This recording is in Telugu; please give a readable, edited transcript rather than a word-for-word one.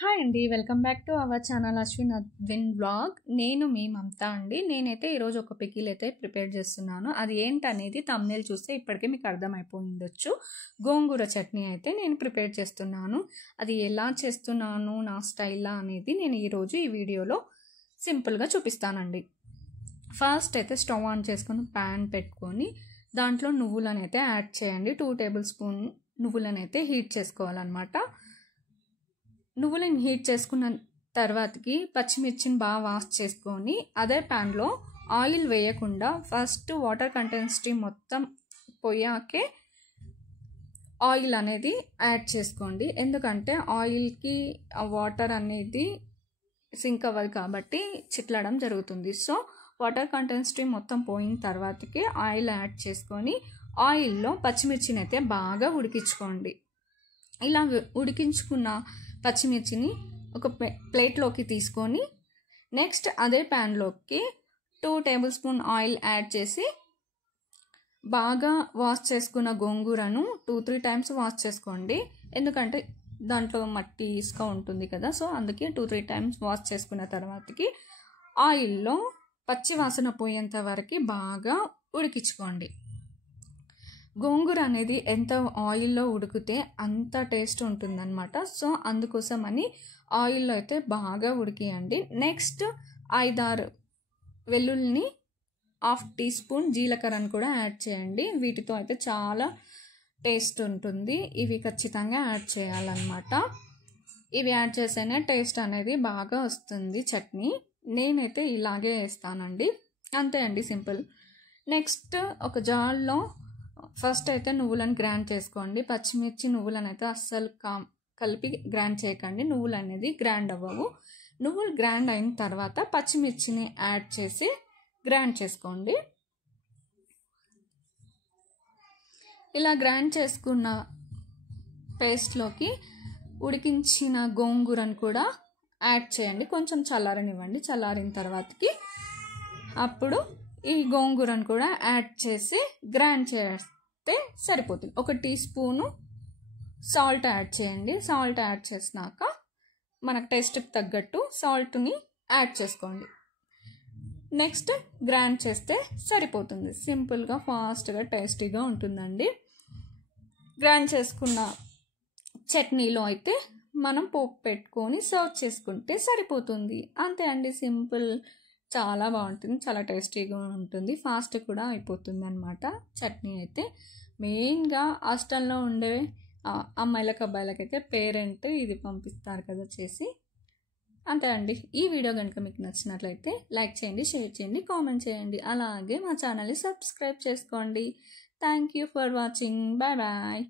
హాయ్ అండి. Welcome back to our channel Ashwin Adwin vlog. నేను మీ మమత అండి. నేనైతే ఈరోజు ఒక పికిల్ అయితే ప్రిపేర్ చేస్తున్నాను. అది ఏంటనేది థంబ్నెయిల్ చూస్తే ఇప్పటికే మీకు అర్థమైపోయి ఉండొచ్చు. గోంగూర చట్నీ అయితే నేను ప్రిపేర్ చేస్తున్నాను. అది ఎలా చేస్తున్నాను నా స్టైల్లా అనేది నేను ఈరోజు ఈ వీడియోలో సింపుల్గా చూపిస్తానండి. ఫస్ట్ అయితే స్టవ్ ఆన్ చేసుకొని ప్యాన్ పెట్టుకొని దాంట్లో నువ్వులను అయితే యాడ్ చేయండి. 2 టేబుల్ స్పూన్ నువ్వులను అయితే హీట్ చేసుకోవాలన్నమాట. నువ్వులను హీట్ చేసుకున్న తర్వాతకి పచ్చిమిర్చిని బాగా వాష్ చేసుకొని అదే ప్యాన్లో ఆయిల్ వేయకుండా ఫస్ట్ వాటర్ కంటెన్సిటీ మొత్తం పోయాకే ఆయిల్ అనేది యాడ్ చేసుకోండి. ఎందుకంటే ఆయిల్కి వాటర్ అనేది సింక్ అవ్వదు కాబట్టి చిట్లడం జరుగుతుంది. సో వాటర్ కంటెన్సిటీ మొత్తం పోయిన తర్వాతకి ఆయిల్ యాడ్ చేసుకొని ఆయిల్లో పచ్చిమిర్చిని అయితే బాగా ఉడికించుకోండి. ఇలా ఉడికించుకున్న పచ్చిమిర్చిని ఒక ప్లేట్లోకి తీసుకొని నెక్స్ట్ అదే ప్యాన్లోకి 2 టేబుల్ స్పూన్ ఆయిల్ యాడ్ చేసి బాగా వాష్ చేసుకున్న గోంగూరను 2-3 టైమ్స్ వాష్ చేసుకోండి. ఎందుకంటే దాంట్లో మట్టి ఇసుక ఉంటుంది కదా, సో అందుకే 2-3 టైమ్స్ వాష్ చేసుకున్న తర్వాతకి ఆయిల్లో పచ్చి వాసన పోయేంత వరకు బాగా ఉడికించుకోండి. గోంగూర అనేది ఎంత ఆయిల్లో ఉడికితే అంత టేస్ట్ ఉంటుందన్నమాట. సో అందుకోసమని ఆయిల్లో అయితే బాగా ఉడికియండి. నెక్స్ట్ 5-6 వెల్లుల్లిని 1/2 టీ స్పూన్ జీలకర్రను కూడా యాడ్ చేయండి. వీటితో అయితే చాలా టేస్ట్ ఉంటుంది. ఇవి ఖచ్చితంగా యాడ్ చేయాలన్నమాట. ఇవి యాడ్ చేస్తేనే టేస్ట్ అనేది బాగా వస్తుంది చట్నీ. నేనైతే ఇలాగే వేస్తానండి. అంతే అండి, సింపుల్. నెక్స్ట్ ఒక జార్లో ఫస్ట్ అయితే నువ్వులను గ్రైండ్ చేసుకోండి. పచ్చిమిర్చి నువ్వులను అయితే అస్సలు కలిపి గ్రైండ్ చేయకండి. నువ్వులు అనేది గ్రైండ్ అవ్వవు. నువ్వులు గ్రైండ్ అయిన తర్వాత పచ్చిమిర్చిని యాడ్ చేసి గ్రైండ్ చేసుకోండి. ఇలా గ్రైండ్ చేసుకున్న పేస్ట్లోకి ఉడికించిన గోంగూరను కూడా యాడ్ చేయండి. కొంచెం చల్లారనివ్వండి. చల్లారిన తర్వాతకి అప్పుడు ఈ గోంగూరను కూడా యాడ్ చేసి గ్రైండ్ చేస్తే సరిపోతుంది. 1 టీ స్పూను సాల్ట్ యాడ్ చేయండి. సాల్ట్ యాడ్ చేసినాక మనకు టేస్ట్కి తగ్గట్టు సాల్ట్ని యాడ్ చేసుకోండి. నెక్స్ట్ గ్రైండ్ చేస్తే సరిపోతుంది. సింపుల్గా ఫాస్ట్గా టేస్టీగా ఉంటుందండి. గ్రైండ్ చేసుకున్న చట్నీలో అయితే మనం పోపు పెట్టుకొని సర్వ్ చేసుకుంటే సరిపోతుంది. అంతే అండి, సింపుల్. చాలా బాగుంటుంది, చాలా టేస్టీగా ఉంటుంది, ఫాస్ట్ కూడా అయిపోతుంది అన్నమాట. చట్నీ అయితే మెయిన్గా హాస్టల్లో ఉండే అమ్మాయిలకు అబ్బాయిలకు అయితే పేరెంట్ ఇది పంపిస్తారు కదా చేసి. అంతే అండి. ఈ వీడియో కనుక మీకు నచ్చినట్లయితే లైక్ చేయండి, షేర్ చేయండి, కామెంట్ చేయండి. అలాగే మా ఛానల్ని సబ్స్క్రైబ్ చేసుకోండి. Thank you for watching. Bye bye.